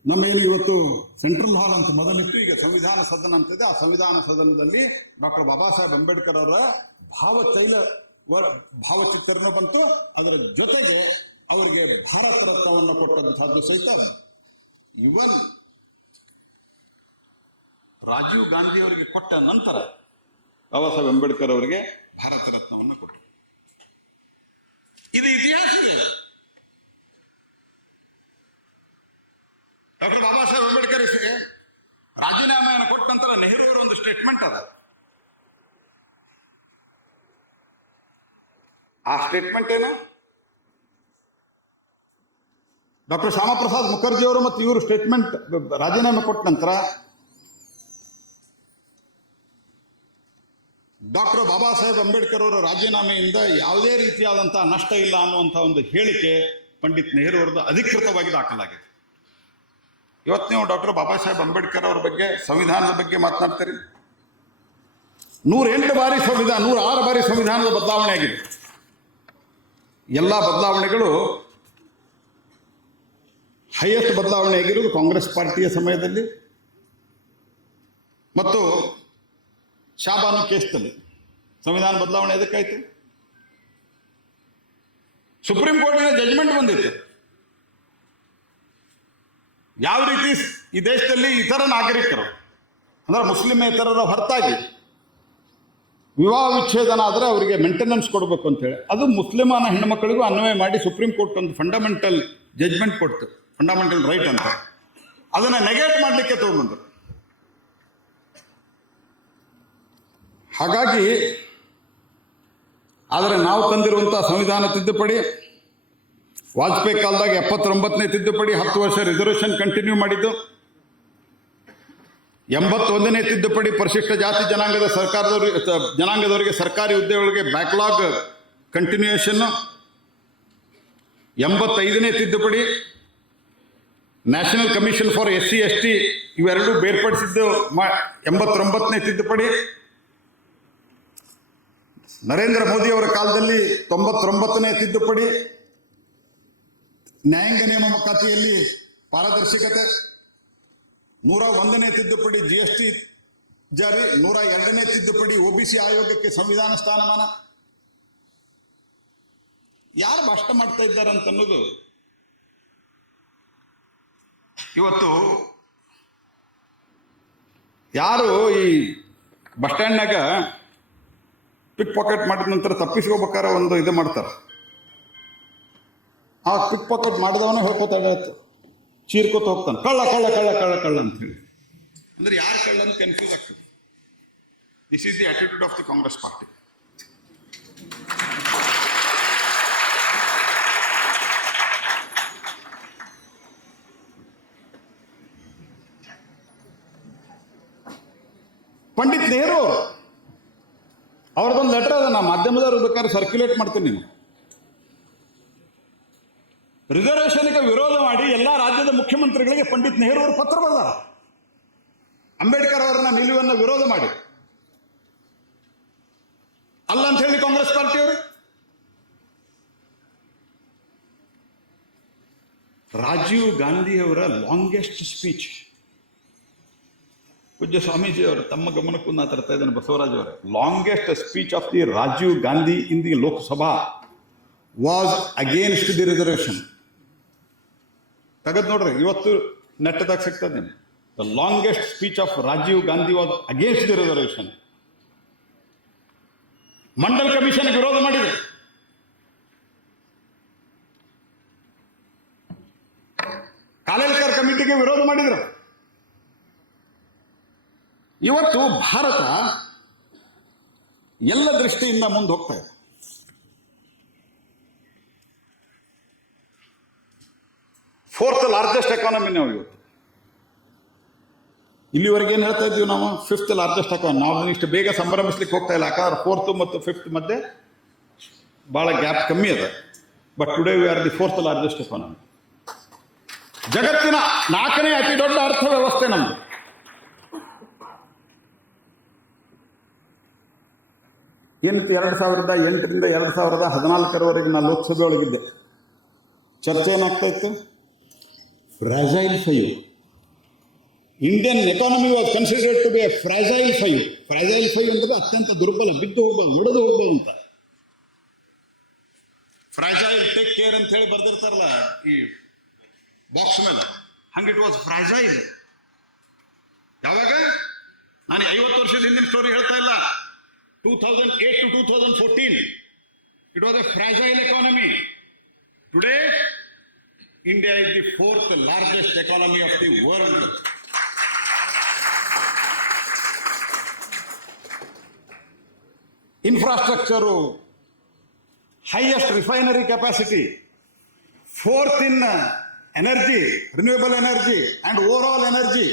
ನಮ್ಮೇನು ಇವತ್ತು ಸೆಂಟ್ರಲ್ ಹಾಲ್ ಅಂತ ಮೊದಲಿತ್ತು, ಈಗ ಸಂವಿಧಾನ ಸದನ ಅಂತಿದೆ. ಆ ಸಂವಿಧಾನ ಸದನದಲ್ಲಿ ಡಾಕ್ಟರ್ ಬಾಬಾ ಸಾಹೇಬ್ ಅಂಬೇಡ್ಕರ್ ಅವರ ಭಾವತೈಲ ವ- ಭಾವಚಿತ್ರನೂ ಬಂತು, ಅದರ ಜೊತೆಗೆ ಅವರಿಗೆ ಭಾರತ ರತ್ನವನ್ನು ಕೊಟ್ಟಂತಹದ್ದು ಸಹಿತ. ಇವನ್ ರಾಜೀವ್ ಗಾಂಧಿ ಅವರಿಗೆ ಕೊಟ್ಟ ನಂತರ ಬಾಬಾ ಸಾಹೇಬ್ ಅಂಬೇಡ್ಕರ್ ಅವರಿಗೆ ಭಾರತ ರತ್ನವನ್ನು ಕೊಟ್ಟರು. ಇದು ಇತಿಹಾಸ ಡಾಕ್ಟರ್ ಬಾಬಾ ಸಾಹೇಬ್ ಅಂಬೇಡ್ಕರ್ ಹೆಸರಿಗೆ ರಾಜೀನಾಮೆಯನ್ನು ಕೊಟ್ಟ ನಂತರ ನೆಹರು ಅವರ ಒಂದು ಸ್ಟೇಟ್ಮೆಂಟ್ ಅದ. ಆ ಸ್ಟೇಟ್ಮೆಂಟ್ ಏನು? ಡಾಕ್ಟರ್ ಶ್ಯಾಮಪ್ರಸಾದ್ ಮುಖರ್ಜಿ ಅವರು ಮತ್ತು ಇವರು ಸ್ಟೇಟ್ಮೆಂಟ್ ರಾಜೀನಾಮೆ ಕೊಟ್ಟ ನಂತರ ಡಾಕ್ಟರ್ ಬಾಬಾ ಸಾಹೇಬ್ ಅಂಬೇಡ್ಕರ್ ಅವರ ರಾಜೀನಾಮೆಯಿಂದ ಯಾವುದೇ ರೀತಿಯಾದಂತಹ ನಷ್ಟ ಇಲ್ಲ ಅನ್ನುವಂಥ ಒಂದು ಹೇಳಿಕೆ ಪಂಡಿತ್ ನೆಹರು ಅವರದ್ದು ಅಧಿಕೃತವಾಗಿ ದಾಖಲಾಗಿದೆ. ಇವತ್ತು ನೀವು ಡಾಕ್ಟರ್ ಬಾಬಾ ಸಾಹೇಬ್ ಅಂಬೇಡ್ಕರ್ ಅವರ ಬಗ್ಗೆ, ಸಂವಿಧಾನದ ಬಗ್ಗೆ ಮಾತನಾಡ್ತೀರಿ? ನೂರೆಂಟು ಬಾರಿ ಸಂವಿಧಾನ ನೂರ ಆರು ಬಾರಿ ಸಂವಿಧಾನದ ಬದಲಾವಣೆ ಆಗಿದೆ. ಎಲ್ಲ ಬದಲಾವಣೆಗಳು ಹೈಯೆಸ್ಟ್ ಬದಲಾವಣೆ ಆಗಿರುವುದು ಕಾಂಗ್ರೆಸ್ ಪಾರ್ಟಿಯ ಸಮಯದಲ್ಲಿ ಮತ್ತು ಶಾಬಾನು ಕೇಸ್ದಲ್ಲಿ ಸಂವಿಧಾನ ಬದಲಾವಣೆ ಎದಕ್ಕಾಯ್ತು? ಸುಪ್ರೀಂ ಕೋರ್ಟಿನ ಜಜ್ಮೆಂಟ್ ಬಂದಿತ್ತು. ಯಾವ ರೀತಿ ಈ ದೇಶದಲ್ಲಿ ಇತರ ನಾಗರಿಕರು, ಅಂದ್ರೆ ಮುಸ್ಲಿಮೇತರರ ಹೊರತಾಗಿ ವಿವಾಹ ವಿಚ್ಛೇದನ ಆದರೆ ಅವರಿಗೆ ಮೇಂಟೆನೆನ್ಸ್ ಕೊಡಬೇಕು ಅಂತೇಳಿ ಅದು ಮುಸ್ಲಿಮಾನ ಹೆಣ್ಮಕ್ಳಿಗೂ ಅನ್ವಯ ಮಾಡಿ ಸುಪ್ರೀಂ ಕೋರ್ಟ್ ಒಂದು ಫಂಡಮೆಂಟಲ್ ಜಜ್ಮೆಂಟ್ ಕೊಡ್ತು. ಫಂಡಮೆಂಟಲ್ ರೈಟ್ ಅಂತ. ಅದನ್ನ ನೆಗೆಟ್ ಮಾಡಲಿಕ್ಕೆ ತಗೊಂಡ್ರು ಹಾಗಾಗಿ, ಆದರೆ ನಾವು ತಂದಿರುವಂಥ ಸಂವಿಧಾನ ತಿದ್ದುಪಡಿ, ವಾಜಪೇಯಿ ಕಾಲದಾಗ ಎಪ್ಪತ್ತೊಂಬತ್ತನೇ ತಿದ್ದುಪಡಿ ಹತ್ತು ವರ್ಷ ರಿಸರ್ವೇಷನ್ ಕಂಟಿನ್ಯೂ ಮಾಡಿದ್ದು. ಎಂಬತ್ತೊಂದನೇ ತಿದ್ದುಪಡಿ ಪರಿಶಿಷ್ಟ ಜಾತಿ ಜನಾಂಗದ ಸರ್ಕಾರದವರಿಗೆ ಜನಾಂಗದವರಿಗೆ ಸರ್ಕಾರಿ ಹುದ್ದೆಗಳಿಗೆ ಬ್ಯಾಕ್ಲಾಗ್ ಕಂಟಿನ್ಯೂಯೇಷನ್ ಎಂಬತ್ತೈದನೇ ತಿದ್ದುಪಡಿ national commission for S C S T ಇವೆರಡೂ ಬೇರ್ಪಡಿಸಿದ್ದು ಮಾ, ಎಂಬತ್ತೊಂಬತ್ತನೇ ತಿದ್ದುಪಡಿ. ನರೇಂದ್ರ ಮೋದಿ ಅವರ ಕಾಲದಲ್ಲಿ ತೊಂಬತ್ತೊಂಬತ್ತನೇ ತಿದ್ದುಪಡಿ. ನ್ಯಾಯಾಂಗ ನೇಮಕಾತಿಯಲ್ಲಿ ಪಾರದರ್ಶಕತೆ. ನೂರ ಒಂದನೇ ತಿದ್ದುಪಡಿ ಜಿ ಎಸ್ ಟಿ ಜಾರಿ, ನೂರ ಎರಡನೇ ತಿದ್ದುಪಡಿ ಒಬಿಸಿ ಆಯೋಗಕ್ಕೆ ಸಂವಿಧಾನ ಸ್ಥಾನಮಾನ. ಯಾರು ಭಾಷಣ ಮಾಡ್ತಾ ಇದ್ದಾರೆ ಅಂತ ಅನ್ನೋದು? ಇವತ್ತು ಯಾರು ಈ ಬಸ್ ಸ್ಟ್ಯಾಂಡ್ನಾಗ ಪಿಕ್ ಪಾಕೆಟ್ ಮಾಡಿದ ನಂತರ ತಪ್ಪಿಸ್ಕೋಬೇಕಾದ್ರೆ ಒಂದು ಇದು ಮಾಡ್ತಾರೆ. ಆ ಪಿಕ್ ಪಾಕೆಟ್ ಮಾಡಿದವನೇ ಹೇಳ್ಕೊತಾಳೆ ಚೀರ್ಕೋತ ಹೋಗ್ತಾನೆ. ಕಳ್ಳ ಕಳ್ಳ ಕಳ್ಳ ಕಳ್ಳ ಕಳ್ಳ ಅಂತ ಹೇಳಿ. ಅಂದ್ರೆ ಯಾರು ಕಳ್ಳ ಅಂತ ಕನ್ಫ್ಯೂಸ್ ಆಗ್ತದೆ? This is the attitude of the Congress party Pandit Nehru ಅವ್ರದ್ದೊಂದು ಲೆಟರ್ ಅದ ನಾ ಮಾಧ್ಯಮದವ್ರು ಬೇಕಾದ್ರೆ ಸರ್ಕ್ಯುಲೇಟ್ ಮಾಡ್ತೀನಿ ನೀವು ರಿಸರ್ವೇಷನ್ಗೆ ವಿರೋಧ ಮಾಡಿ ಎಲ್ಲ ರಾಜ್ಯದ ಮುಖ್ಯಮಂತ್ರಿಗಳಿಗೆ ಪಂಡಿತ್ ನೆಹರು ಅವರು ಪತ್ರ ಬರೆದಾರ. ಅಂಬೇಡ್ಕರ್ ಅವರನ್ನ ನಿಲುವನ್ನು ವಿರೋಧ ಮಾಡಿ. ಅಲ್ಲ ಅಂತ ಹೇಳಿ ಕಾಂಗ್ರೆಸ್ ಪಾರ್ಟಿಯವರು? ರಾಜೀವ್ ಗಾಂಧಿ ಅವರ ಲಾಂಗೆಸ್ಟ್ ಸ್ಪೀಚ್. ಪೂಜ್ಯ ಸ್ವಾಮೀಜಿ ಅವರು ತಮ್ಮ ಗಮನಕ್ಕೂ ನಾ ತರ್ತಾ ಇದ್ದೇನೆ, ಬಸವರಾಜ್ ಅವರೇ. Longest speech of the Rajiv Gandhi in the Lok Sabha was against the reservation. ತೆಗೆದು ನೋಡ್ರಿ, ಇವತ್ತು ನೆಟ್ಟದಾಗ ಸಿಗ್ತದೆ the longest speech of Rajiv Gandhi was against the reservation Mandal commission ವಿರೋಧ ಮಾಡಿದೆ. ಕಾಲೇಲ್ಕರ್ ಕಮಿಟಿಗೆ ವಿರೋಧ ಮಾಡಿದ್ರು. ಇವತ್ತು ಭಾರತ ಎಲ್ಲ ದೃಷ್ಟಿಯಿಂದ ಮುಂದೆ ಹೋಗ್ತಾ ಇದೆ. ಫೋರ್ತ್ ಲಾರ್ಜೆಸ್ಟ್ ಎಕಾನಮಿ ನಾವು ಇವತ್ತು. ಇಲ್ಲಿವರೆಗೆ ಏನು ಹೇಳ್ತಾ ಇದ್ದೀವಿ ನಾವು? ಫಿಫ್ತ್ ಲಾರ್ಜೆಸ್ಟ್ ಎಕಾನಮಿ ನಾವು ಇಷ್ಟು ಬೇಗ ಸಂಭ್ರಮಿಸ್ಲಿಕ್ಕೆ ಹೋಗ್ತಾ ಇಲ್ಲ. ಯಾಕಂದ್ರೆ ಫೋರ್ತ್ ಮತ್ತು ಫಿಫ್ತ್ ಮಧ್ಯೆ ಭಾಳ ಗ್ಯಾಪ್ ಕಮ್ಮಿ ಅದ. But today we are the fourth largest economy ಜಗತ್ತಿನ ನಾಲ್ಕನೇ ಅತಿ ದೊಡ್ಡ ಅರ್ಥವ್ಯವಸ್ಥೆ ನಮ್ಮದು ಏನಂತ ಎರಡು ಸಾವಿರದ ಎಂಟರಿಂದ ಎರಡು ಸಾವಿರದ ಹದಿನಾಲ್ಕರವರೆಗೆ ನಾನು ಲೋಕಸಭೆ ಒಳಗಿದ್ದೆ ಚರ್ಚೆ ಏನಾಗ್ತಾ ಇತ್ತು? Fragile five Indian economy was considered to be a fragile five fragile five ಅಂದರೆ ಅತ್ಯಂತ ದುರ್ಬಲ, ಬಿದ್ದು ಹೋಗ್ಬೋದು ಒಡೆದು ಹೋಗ್ಬೋದು ಅಂತ. ಫ್ರಾಜೈಲ್ ಟೇಕ್ ಕೇರ್ ಅಂತ ಹೇಳಿ ಬರ್ದಿರ್ತಾರಲ್ಲ ಈ ಬಾಕ್ಸ್ ಮೇಲೆ. ಹಂಗೆ ಇಟ್ ವಾಸ್ ಫ್ರಾಜೈಲ್ ಯಾವಾಗ? ನಾನು ಐವತ್ತು ವರ್ಷದ ಹಿಂದಿನ ಸ್ಟೋರಿ ಹೇಳ್ತಾ ಇಲ್ಲ. Two thousand eight to two thousand fourteen it was a fragile economy today India is the fourth largest economy of the world infrastructure highest refinery capacity fourth in energy renewable energy and overall energy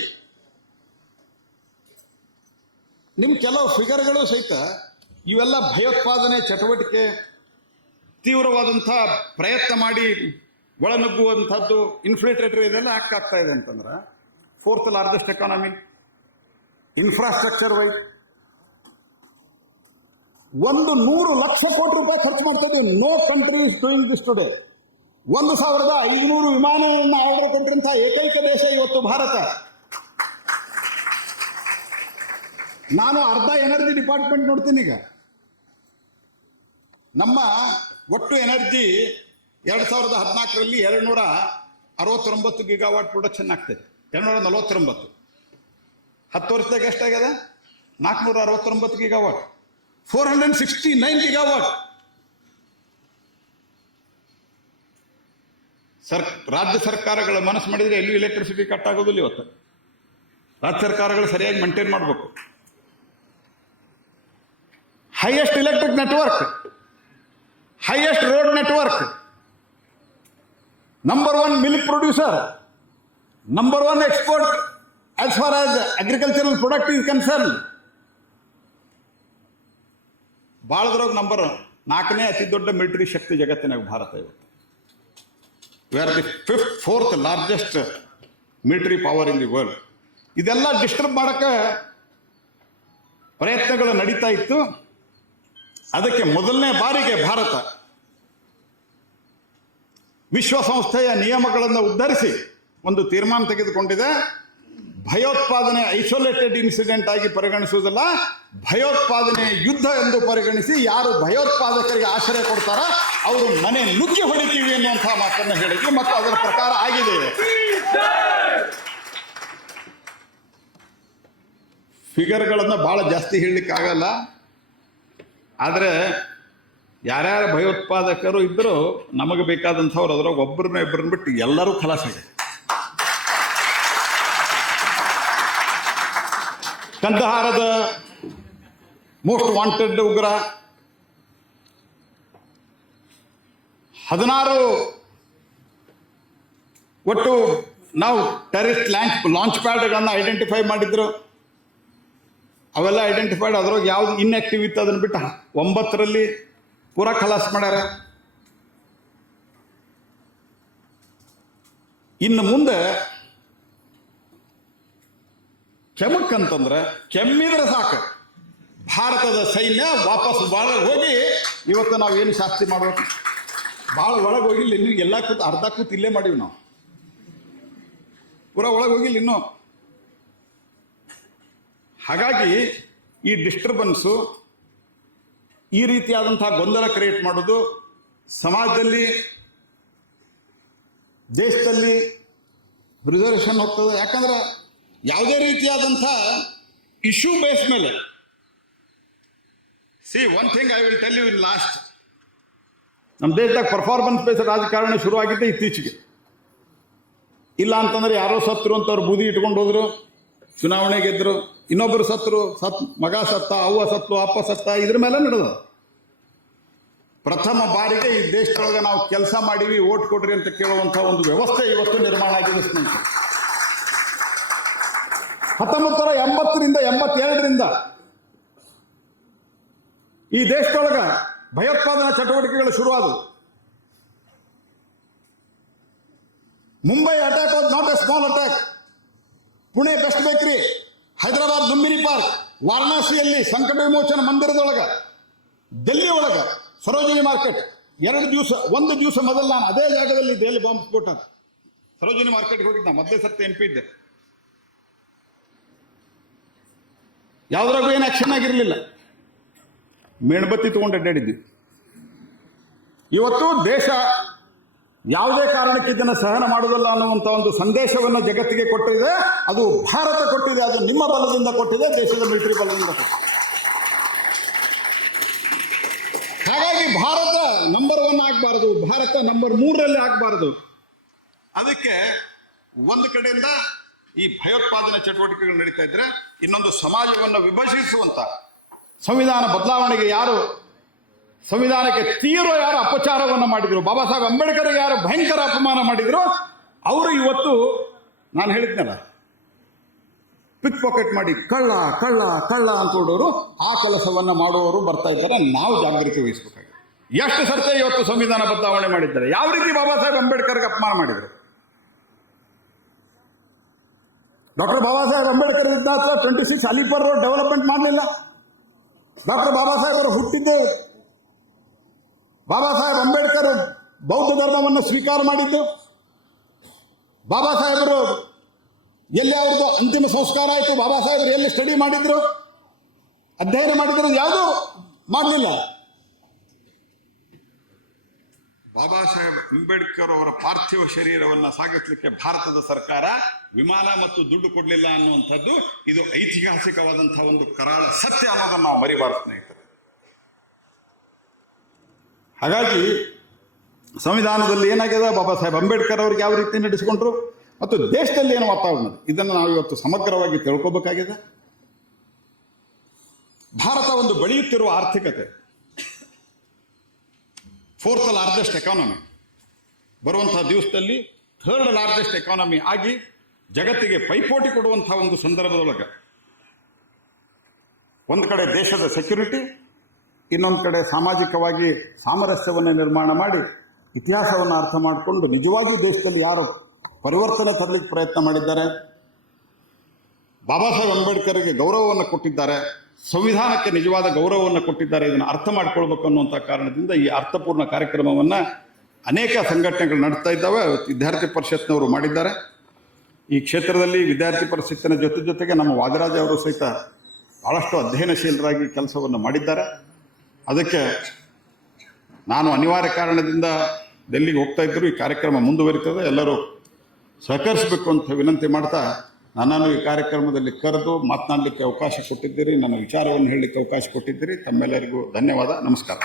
ನಿಮ್ಮ ಕೆಲವು ಫಿಗರ್ಗಳು ಸಹಿತ ಇವೆಲ್ಲ ಭಯೋತ್ಪಾದನೆ, ಚಟುವಟಿಕೆ ತೀವ್ರವಾದಂಥ ಪ್ರಯತ್ನ ಮಾಡಿ ಒಳನುಗ್ಗುವಂಥದ್ದು ಇನ್ಫ್ಲೇಟೇಟರ್ ಇದೆಲ್ಲ ಯಾಕೆ ಆಗ್ತಾ ಇದೆ ಅಂತಂದ್ರೆ fourth largest economy infrastructure wise ಒಂದು ನೂರು ಲಕ್ಷ ಕೋಟಿ ರೂಪಾಯಿ ಖರ್ಚು ಮಾಡ್ತಾ ಇದೀವಿ. No country is doing this today ಒಂದು ಸಾವಿರದ ಐನೂರು ವಿಮಾನಗಳನ್ನು ಆರ್ಡರ್ ಕೊಟ್ಟಿರಂತಹ ಏಕೈಕ ದೇಶ ಇವತ್ತು ಭಾರತ. ನಾನು ಅರ್ಧ ಎನರ್ಜಿ ಡಿಪಾರ್ಟ್ಮೆಂಟ್ ನೋಡ್ತೀನಿ ಈಗ. ನಮ್ಮ ಒಟ್ಟು ಎನರ್ಜಿ ಎರಡು ಸಾವಿರದ ಹದಿನಾಲ್ಕರಲ್ಲಿ ಎರಡು ನೂರ ಅರವತ್ತೊಂಬತ್ತು ಗಿಗಾವಾಟ್ ಪ್ರೊಡಕ್ಷನ್ ಆಗ್ತದೆ. ಎರಡು ನೂರ ನಲವತ್ತೊಂಬತ್ತು ಹತ್ತು ವರ್ಷದಾಗ ಎಷ್ಟಾಗ್ಯದ? ನಾಲ್ಕುನೂರ ಅರವತ್ತೊಂಬತ್ತು gigawatt four hundred sixty nine gigawatt sir, ರಾಜ್ಯ ಸರ್ಕಾರಗಳ ಮನಸ್ಸು ಮಾಡಿದ್ರೆ ಎಲ್ಲೂ ಎಲೆಕ್ಟ್ರಿಸಿಟಿ ಕಟ್ ಆಗೋದಿಲ್ಲ ಇವತ್ತು. ರಾಜ್ಯ ಸರ್ಕಾರಗಳು ಸರಿಯಾಗಿ ಮೇಂಟೈನ್ ಮಾಡಬೇಕು. Highest electric network highest road network number one milk producer number one export as far as agricultural product is concern ಭಾಳದ್ರಾಗ number ನಾಲ್ಕನೇ ಅತಿ ದೊಡ್ಡ ಮಿಲಿಟರಿ ಶಕ್ತಿ ಜಗತ್ತಿನಾಗ ಭಾರತ ಇವತ್ತು. We are the fifth fourth largest military power in the world ಇದೆಲ್ಲ disturb ಮಾಡಕ್ಕೆ ಪ್ರಯತ್ನಗಳು ನಡೀತಾ ಇತ್ತು. ಅದಕ್ಕೆ ಮೊದಲನೇ ಬಾರಿಗೆ ಭಾರತ ವಿಶ್ವಸಂಸ್ಥೆಯ ನಿಯಮಗಳನ್ನು ಉದ್ಧರಿಸಿ ಒಂದು ತೀರ್ಮಾನ ತೆಗೆದುಕೊಂಡಿದೆ. ಭಯೋತ್ಪಾದನೆ ಐಸೋಲೇಟೆಡ್ ಇನ್ಸಿಡೆಂಟ್ ಆಗಿ ಪರಿಗಣಿಸುವುದಿಲ್ಲ, ಭಯೋತ್ಪಾದನೆ ಯುದ್ಧ ಎಂದು ಪರಿಗಣಿಸಿ ಯಾರು ಭಯೋತ್ಪಾದಕರಿಗೆ ಆಶ್ರಯ ಕೊಡ್ತಾರ ಅವರು ಮನೆ ನುಗ್ಗಿ ಹೊಡಿತೀವಿ ಎನ್ನುವಂತಹ ಮಾತನ್ನು ಹೇಳಿದ್ವಿ ಮತ್ತು ಅದರ ಪ್ರಕಾರ ಆಗಿದೆ. ಫಿಗರ್ಗಳನ್ನು ಬಹಳ ಜಾಸ್ತಿ ಹೇಳಲಿಕ್ಕಾಗಲ್ಲ. ಆದರೆ ಯಾರ್ಯಾರ ಭಯೋತ್ಪಾದಕರು ಇದ್ದರೂ ನಮಗೆ ಬೇಕಾದಂಥವ್ರು ಅದ್ರಾಗ ಒಬ್ಬರನ್ನ ಇಬ್ಬರನ್ನ ಬಿಟ್ಟು ಎಲ್ಲರೂ ಖಲಾಸಾಗಿದೆ ಕಂದಹಾರದ ಮೋಸ್ಟ್ ವಾಂಟೆಡ್ ಉಗ್ರ, ಹದಿನಾರು ಒಟ್ಟು ನಾವು ಟೆರಿಸ್ಟ್ ಲ್ಯಾಂಚ್, ಲಾಂಚ್ ಪ್ಯಾಡ್ಗಳನ್ನು ಐಡೆಂಟಿಫೈ ಮಾಡಿದ್ರು. ಅವೆಲ್ಲ ಐಡೆಂಟಿಫೈಡ್, ಅದ್ರಾಗ ಯಾವ್ದು ಇನ್ಆಕ್ಟಿವ್ ಇತ್ತು ಅದನ್ನ ಬಿಟ್ಟು ಒಂಬತ್ತರಲ್ಲಿ ಪೂರಾ ಖಲಾಸ್ ಮಾಡ್ಯಾರ. ಇನ್ನು ಮುಂದೆ ಕೆಮಕ್ಕಂತಂದ್ರೆ ಕೆಮ್ಮಿದ್ರೆ ಸಾಕು. ಭಾರತದ ಸೈನ್ಯ ವಾಪಸ್ ಭಾಳ ಹೋಗಿ ಇವತ್ತು ನಾವು ಏನು ಶಾಸ್ತಿ ಮಾಡ್ಬೇಕು? ಭಾಳ ಒಳಗೆ ಹೋಗಿಲ್ಲ ಇನ್ನು ಎಲ್ಲ ಕೂತ್ ಅರ್ಧ ಕೂತ್ ಇಲ್ಲೇ ಮಾಡೀವಿ ನಾವು. ಪೂರ ಒಳಗೆ ಹೋಗಿಲ್ಲ ಇನ್ನು. ಹಾಗಾಗಿ ಈ ಡಿಸ್ಟರ್ಬೆನ್ಸು ಈ ರೀತಿಯಾದಂತಹ ಗೊಂದಲ ಕ್ರಿಯೇಟ್ ಮಾಡೋದು ಸಮಾಜದಲ್ಲಿ, ದೇಶದಲ್ಲಿ ರಿಸರ್ವೇಷನ್ ಹೋಗ್ತದೆ. ಯಾಕಂದ್ರೆ ಯಾವುದೇ ರೀತಿಯಾದಂಥ ಇಶ್ಯೂ ಬೇಸ್ ಮೇಲೆ see one thing I will tell you in last ನಮ್ಮ ದೇಶದಾಗ ಪರ್ಫಾರ್ಮೆನ್ಸ್ ಬೇಸ್ ರಾಜಕಾರಣ ಶುರುವಾಗಿದ್ದೆ ಇತ್ತೀಚೆಗೆ. ಇಲ್ಲ ಅಂತಂದ್ರೆ ಯಾರೋ ಸತ್ರು ಅಂತ ಅವ್ರು ಬೂದಿ ಇಟ್ಕೊಂಡು ಹೋದ್ರು, ಚುನಾವಣೆ ಗೆದ್ರು ಇನ್ನೊಬ್ಬರು ಸತ್ರು, ಸತ್, ಮಗ ಸತ್ತ, ಅವ್ವ ಸತ್ತು, ಅಪ್ಪ ಸತ್ತ, ಇದ್ರ ಮೇಲೆ ನಡೆದ. ಪ್ರಥಮ ಬಾರಿಗೆ ಈ ದೇಶದೊಳಗೆ ನಾವು ಕೆಲಸ ಮಾಡಿವಿ, ಓಟ್ ಕೊಡ್ರಿ ಅಂತ ಕೇಳುವಂಥ ಒಂದು ವ್ಯವಸ್ಥೆ ಇವತ್ತು ನಿರ್ಮಾಣ ಆಗಿದೆ ಸ್ನೇಹಿತರೆ. ಹತ್ತೊಂಬತ್ತು ನೂರ ಎಂಬತ್ತರಿಂದ ಎಂಬತ್ತೆರಡರಿಂದ ಈ ದೇಶದೊಳಗ ಭಯೋತ್ಪಾದನಾ ಚಟುವಟಿಕೆಗಳು ಶುರುವಾದವು. Mumbai attack was not a small attack Pune best bakery Hyderabad Lumbini park, ವಾರಣಾಸಿಯಲ್ಲಿ ಸಂಕಟ ವಿಮೋಚನ ಮಂದಿರದೊಳಗ ಡೆಲ್ಲಿ ಒಳಗ ಸರೋಜಿನಿ ಮಾರ್ಕೆಟ್. ಎರಡು ದಿವಸ, ಒಂದು ದಿವಸ ಮೊದಲು ನಾನು ಅದೇ ಜಾಗದಲ್ಲಿ ದೆಹಲಿ ಬಾಂಬ್ ಸ್ಫೋಟ ಸರೋಜಿನಿ ಮಾರ್ಕೆಟ್ಗೆ ಹೋಗಿದ್ದ ಮೊದಲೇ ಸತ್ಯ ಎಂ ಪಿ ಇದ್ದೆ. ಯಾವ್ದ್ರಾಗೂ ಏನು ಆಕ್ಷನ್ ಆಗಿರಲಿಲ್ಲ. ಮೇಣಬತ್ತಿ ತಗೊಂಡು ಅಡ್ಡಾಡಿದ್ವಿ. ಇವತ್ತು ದೇಶ ಯಾವುದೇ ಕಾರಣಕ್ಕೆ ಇದನ್ನು ಸಹನ ಮಾಡುವುದಿಲ್ಲ ಅನ್ನುವಂಥ ಒಂದು ಸಂದೇಶವನ್ನು ಜಗತ್ತಿಗೆ ಕೊಟ್ಟಿದೆ. ಅದು ಭಾರತ ಕೊಟ್ಟಿದೆ, ಅದು ನಿಮ್ಮ ಬಲದಿಂದ ಕೊಟ್ಟಿದೆ, ದೇಶದ ಮಿಲಿಟರಿ ಬಲದಿಂದ ಕೊಟ್ಟಿದೆ. ಹಾಗಾಗಿ ಭಾರತ ನಂಬರ್ ಒನ್ ಆಗಬಾರದು, ಭಾರತ ನಂಬರ್ ಮೂರರಲ್ಲಿ ಆಗಬಾರದು. ಅದಕ್ಕೆ ಒಂದು ಕಡೆಯಿಂದ ಈ ಭಯೋತ್ಪಾದನೆ ಚಟುವಟಿಕೆಗಳು ನಡೀತಾ ಇದ್ರೆ, ಇನ್ನೊಂದು ಸಮಾಜವನ್ನು ವಿಭಜಿಸುವಂತ ಸಂವಿಧಾನ ಬದಲಾವಣೆಗೆ ಯಾರು ಸಂವಿಧಾನಕ್ಕೆ ತೀವ್ರ ಯಾರು ಅಪಚಾರವನ್ನು ಮಾಡಿದ್ರು? ಬಾಬಾ ಸಾಹೇಬ್ ಅಂಬೇಡ್ಕರ್ ಯಾರು ಭಯಂಕರ ಅಪಮಾನ ಮಾಡಿದ್ರು? ಅವರು ಇವತ್ತು ನಾನು ಹೇಳಿದ್ನಲ್ಲ ಪಿಕ್ ಪಾಕೆಟ್ ಮಾಡಿ ಕಳ್ಳ ಕಳ್ಳ ಕಳ್ಳ ಅಂತ ಹೊಡೋರು, ಆ ಕೆಲಸವನ್ನು ಮಾಡುವವರು ಬರ್ತಾ ಇದ್ದಾರೆ, ನಾವು ಜಾಗೃತಿ ವಹಿಸಬೇಕಾಗಿದೆ. ಎಷ್ಟು ಸರ್ತೆ ಇವತ್ತು ಸಂವಿಧಾನ ಬದಲಾವಣೆ ಮಾಡಿದ್ದಾರೆ? ಯಾವ ರೀತಿ ಬಾಬಾ ಸಾಹೇಬ್ ಅಂಬೇಡ್ಕರ್ಗೆ ಅಪಮಾನ ಮಾಡಿದರು? ಡಾಕ್ಟರ್ ಬಾಬಾ ಸಾಹೇಬ್ ಅಂಬೇಡ್ಕರ್ ಇದ್ದ twenty six Alipur road development ಮಾಡಲಿಲ್ಲ. ಡಾಕ್ಟರ್ ಬಾಬಾ ಸಾಹೇಬ್ ಅವರು ಹುಟ್ಟಿದ್ದೇ ಬಾಬಾ ಸಾಹೇಬ್ ಅಂಬೇಡ್ಕರ್ ಬೌದ್ಧ ಧರ್ಮವನ್ನು ಸ್ವೀಕಾರ ಮಾಡಿದ್ದು. ಬಾಬಾ ಸಾಹೇಬರು ಎಲ್ಲಿ ಅವ್ರದ್ದು ಅಂತಿಮ ಸಂಸ್ಕಾರ ಆಯಿತು, ಬಾಬಾ ಸಾಹೇಬರು ಎಲ್ಲಿ ಸ್ಟಡಿ ಮಾಡಿದ್ರು, ಅಧ್ಯಯನ ಮಾಡಿದ್ರು ಯಾವುದು ಮಾಡಲಿಲ್ಲ. ಬಾಬಾ ಸಾಹೇಬ್ ಅಂಬೇಡ್ಕರ್ ಅವರ ಪಾರ್ಥಿವ ಶರೀರವನ್ನು ಸಾಗಿಸಲಿಕ್ಕೆ ಭಾರತದ ಸರ್ಕಾರ ವಿಮಾನ ಮತ್ತು ದುಡ್ಡು ಕೊಡಲಿಲ್ಲ ಅನ್ನುವಂಥದ್ದು ಇದು ಐತಿಹಾಸಿಕವಾದಂತಹ ಒಂದು ಕರಾಳ ಸತ್ಯ ಅನ್ನೋದನ್ನು ನಾವು ಮರಿಬಾರ್ದು ಸ್ನೇಹಿತರೆ. ಹಾಗಾಗಿ ಸಂವಿಧಾನದಲ್ಲಿ ಏನಾಗಿದೆ? ಬಾಬಾ ಸಾಹೇಬ್ ಅಂಬೇಡ್ಕರ್ ಅವ್ರಿಗೆ ಯಾವ ರೀತಿ ನಡೆಸಿಕೊಂಡ್ರು? ಮತ್ತು ದೇಶದಲ್ಲಿ ಏನು ವಾತಾವರಣ? ಇದೆ, ಇದನ್ನು ನಾವು ಇವತ್ತು ಸಮಗ್ರವಾಗಿ ತಿಳ್ಕೊಬೇಕಾಗಿದೆ. ಭಾರತ ಒಂದು ಬೆಳೆಯುತ್ತಿರುವ ಆರ್ಥಿಕತೆ. ಫೋರ್ತ್ ಲಾರ್ಜೆಸ್ಟ್ ಎಕಾನಮಿ ಬರುವಂತಹ ದಿವಸದಲ್ಲಿ ಥರ್ಡ್ ಲಾರ್ಜೆಸ್ಟ್ ಎಕಾನಮಿ ಆಗಿ ಜಗತ್ತಿಗೆ ಪೈಪೋಟಿ ಕೊಡುವಂತಹ ಒಂದು ಸಂದರ್ಭದೊಳಗೆ ಒಂದು ಕಡೆ ದೇಶದ ಸೆಕ್ಯುರಿಟಿ ಇನ್ನೊಂದು ಕಡೆ ಸಾಮಾಜಿಕವಾಗಿ ಸಾಮರಸ್ಯವನ್ನು ನಿರ್ಮಾಣ ಮಾಡಿ ಇತಿಹಾಸವನ್ನು ಅರ್ಥ ಮಾಡಿಕೊಂಡು ನಿಜವಾಗಿ ದೇಶದಲ್ಲಿ ಯಾರು ಪರಿವರ್ತನೆ ತರಲಿಕ್ಕೆ ಪ್ರಯತ್ನ ಮಾಡಿದ್ದಾರೆ? ಬಾಬಾ ಸಾಹೇಬ್ ಅಂಬೇಡ್ಕರ್ಗೆ ಗೌರವವನ್ನು ಕೊಟ್ಟಿದ್ದಾರೆ. ಸಂವಿಧಾನಕ್ಕೆ ನಿಜವಾದ ಗೌರವವನ್ನು ಕೊಟ್ಟಿದ್ದಾರೆ. ಇದನ್ನು ಅರ್ಥ ಮಾಡ್ಕೊಳ್ಬೇಕು ಅನ್ನುವಂಥ ಕಾರಣದಿಂದ ಈ ಅರ್ಥಪೂರ್ಣ ಕಾರ್ಯಕ್ರಮವನ್ನು ಅನೇಕ ಸಂಘಟನೆಗಳು ನಡೆಸ್ತಾ ಇದ್ದಾವೆ. ವಿದ್ಯಾರ್ಥಿ ಪರಿಷತ್ನವರು ಮಾಡಿದ್ದಾರೆ. ಈ ಕ್ಷೇತ್ರದಲ್ಲಿ ವಿದ್ಯಾರ್ಥಿ ಪರಿಷತ್ತಿನ ಜೊತೆ ಜೊತೆಗೆ ನಮ್ಮ ವಾದರಾಜ ಅವರು ಸಹಿತ ಬಹಳಷ್ಟು ಅಧ್ಯಯನಶೀಲರಾಗಿ ಕೆಲಸವನ್ನು ಮಾಡಿದ್ದಾರೆ. ಅದಕ್ಕೆ ನಾನು ಅನಿವಾರ್ಯ ಕಾರಣದಿಂದ ಡೆಲ್ಲಿಗೆ ಹೋಗ್ತಾ ಇದ್ದರು ಈ ಕಾರ್ಯಕ್ರಮ ಮುಂದುವರಿತದೆ. ಎಲ್ಲರೂ ಸಹಕರಿಸಬೇಕು ಅಂತ ವಿನಂತಿ ಮಾಡ್ತಾ ನನ್ನನ್ನು ಈ ಕಾರ್ಯಕ್ರಮದಲ್ಲಿ ಕರೆದು ಮಾತನಾಡಲಿಕ್ಕೆ ಅವಕಾಶ ಕೊಟ್ಟಿದ್ದೀರಿ. ನನ್ನ ವಿಚಾರವನ್ನು ಹೇಳಲಿಕ್ಕೆ ಅವಕಾಶ ಕೊಟ್ಟಿದ್ದೀರಿ. ತಮ್ಮೆಲ್ಲರಿಗೂ ಧನ್ಯವಾದ. ನಮಸ್ಕಾರ.